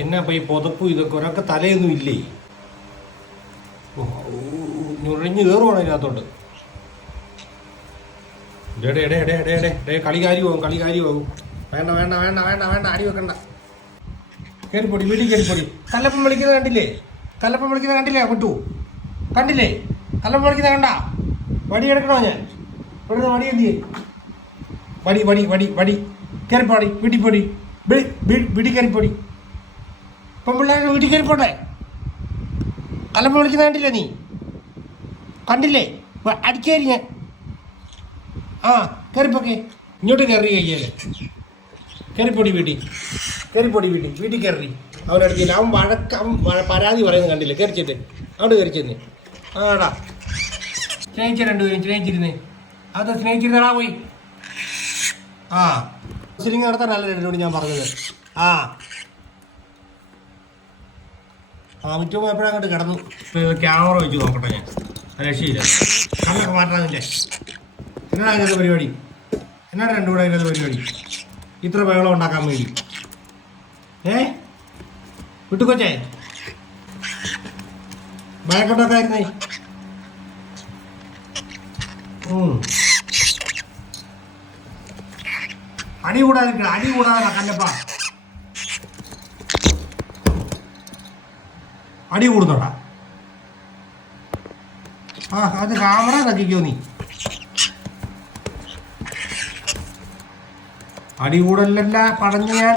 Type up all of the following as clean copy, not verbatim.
എന്നാ ഇപ്പൊ ഈ പുതപ്പും ഇതൊക്കെ ഒരാൾക്ക് തലയൊന്നും ഇല്ലേ? ഞുഴഞ്ഞു കയറുവാണ് ഇതിനകത്തോട്ട്. കളി കാര്യമാകും, കളി കാര്യമാകും. വേണ്ട വേണ്ട വേണ്ട വേണ്ട വേണ്ട, അടി വെക്കണ്ട. കയറിപ്പൊടി, വീട്ടിൽ കയറിപ്പൊടി. കല്ലപ്പം വിളിക്കുന്നത് കണ്ടില്ലേ? കല്ലപ്പം വിളിക്കുന്നത് കണ്ടില്ലേ? വിട്ടു കണ്ടില്ലേ? കല്ലപ്പം വിളിക്കുന്നത് കണ്ട? വടി എടുക്കണോ ഞാൻ? ഇവിടുന്ന് വടി എന്ത് ചെയ്യും? വടി വടി വടി വടി. കയറിപ്പോടി, വീട്ടിൽ പൊടി, വീട്ടിൽ കയറിപ്പൊടി. ഇപ്പം പിള്ളേരുടെ വീട്ടിൽ കയറിപ്പോട്ടെ. കല്ലപ്പം വിളിക്കുന്നത് കണ്ടില്ലേ? നീ കണ്ടില്ലേ? അടിക്കാരി ഞാൻ. ആ കയറിപ്പോക്കെ, ഇങ്ങോട്ട് കയറി കഴിയാല്. കയറിപ്പൊടി വീട്ടിൽ, കയറിപ്പൊടി വീട്ടിൽ, വീട്ടിൽ കയറി. അവനടുത്തില്ല, അവൻ പരാതി പറയുന്നത് കണ്ടില്ലേ? കയറിച്ചിട്ട് അവിടെ കയറിച്ചെന്ന്. ആടാ സ്നേഹിച്ച രണ്ടുപേരും സ്നേഹിച്ചിരുന്നേ. അത് സ്നേഹിച്ചിരുന്നാടാ പോയി. ആ മുസ്ലിം നടത്താനല്ല എന്നോട് ഞാൻ പറഞ്ഞത്. ആ മുറ്റം എപ്പോഴും അങ്ങോട്ട് കിടന്നു. ക്യാമറ വെച്ച് നോക്കട്ടെ ഞാൻ. രക്ഷയില്ല. കല്ലൊക്കെ മാറ്റാനില്ലേ? എന്നാടാ അതിനകത്ത് പരിപാടി? എന്നാടാ രണ്ടും കൂടെ അതിനകത്ത് പരിപാടി? ഇത്ര ബഹളം ഉണ്ടാക്കാൻ വേണ്ടി വിട്ടുകൊച്ചേ ഭയക്കൊണ്ടാക്കായിരുന്നേ. അടി കൂടാതെ കല്ലപ്പ അടി കൂടുന്നോടാ. അത് ക്യാമറ തക്കിക്കോ നീ. അടി കൂടലല്ല പറഞ്ഞ് ഞാൻ.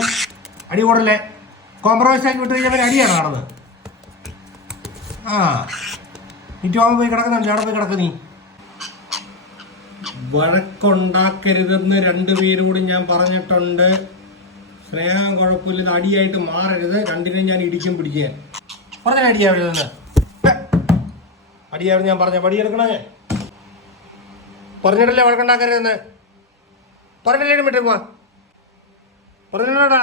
അടി കൂടല്ലേ? കോംപ്രമൈസ് ആക്കി വിട്ട് കഴിഞ്ഞാൽ അടിയാണ് കാണുന്നത്. നീറ്റുവാൻ പോയി കിടക്കുന്നുണ്ട്. അവിടെ പോയി കിടക്ക് നീ. വഴക്കുണ്ടാക്കരുതെന്ന് രണ്ടുപേരോടും ഞാൻ പറഞ്ഞിട്ടുണ്ട്. സ്നേഹം കുഴപ്പമില്ല, അടിയായിട്ട് മാറരുത്. രണ്ടിനെയും ഞാൻ ഇടിക്കും പിടിക്കാൻ പറഞ്ഞ. അടിയാവരുതെന്ന് അടിയാവരുത് ഞാൻ പറഞ്ഞ. പടിയെടുക്കണേ ഞാൻ പറഞ്ഞിട്ടല്ലേ? വഴക്കുണ്ടാക്കരുതെന്ന് പറഞ്ഞില്ലേ? വിട്ടേ പോവാ പറഞ്ഞോടാ.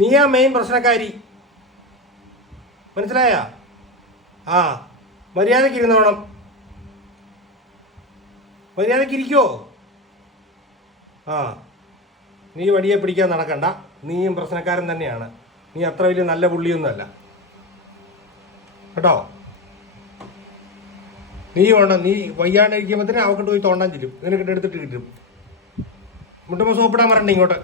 നീയാ മെയിൻ പ്രശ്നക്കാരി, മനസ്സിലായ? മര്യാദയ്ക്ക് ഇരുന്നോണം. മര്യാദയ്ക്ക് ഇരിക്കുവോ? നീ വടിയെ പിടിക്കാൻ നടക്കണ്ട. നീയും പ്രശ്നക്കാരൻ തന്നെയാണ്. നീ അത്ര വലിയ നല്ല പുള്ളിയൊന്നുമല്ല കേട്ടോ. നീ വയ്യാണ്ടിരിക്കുമ്പോഴത്തേനും അവക്കിട്ട് പോയി തോണ്ടാൻ ചെല്ലും. നിനക്കിട്ട് എടുത്തിട്ട് കിട്ടും. മുട്ടുമ്പോൾ സോപ്പിടാൻ വരണ്ടേ ഇങ്ങോട്ട്.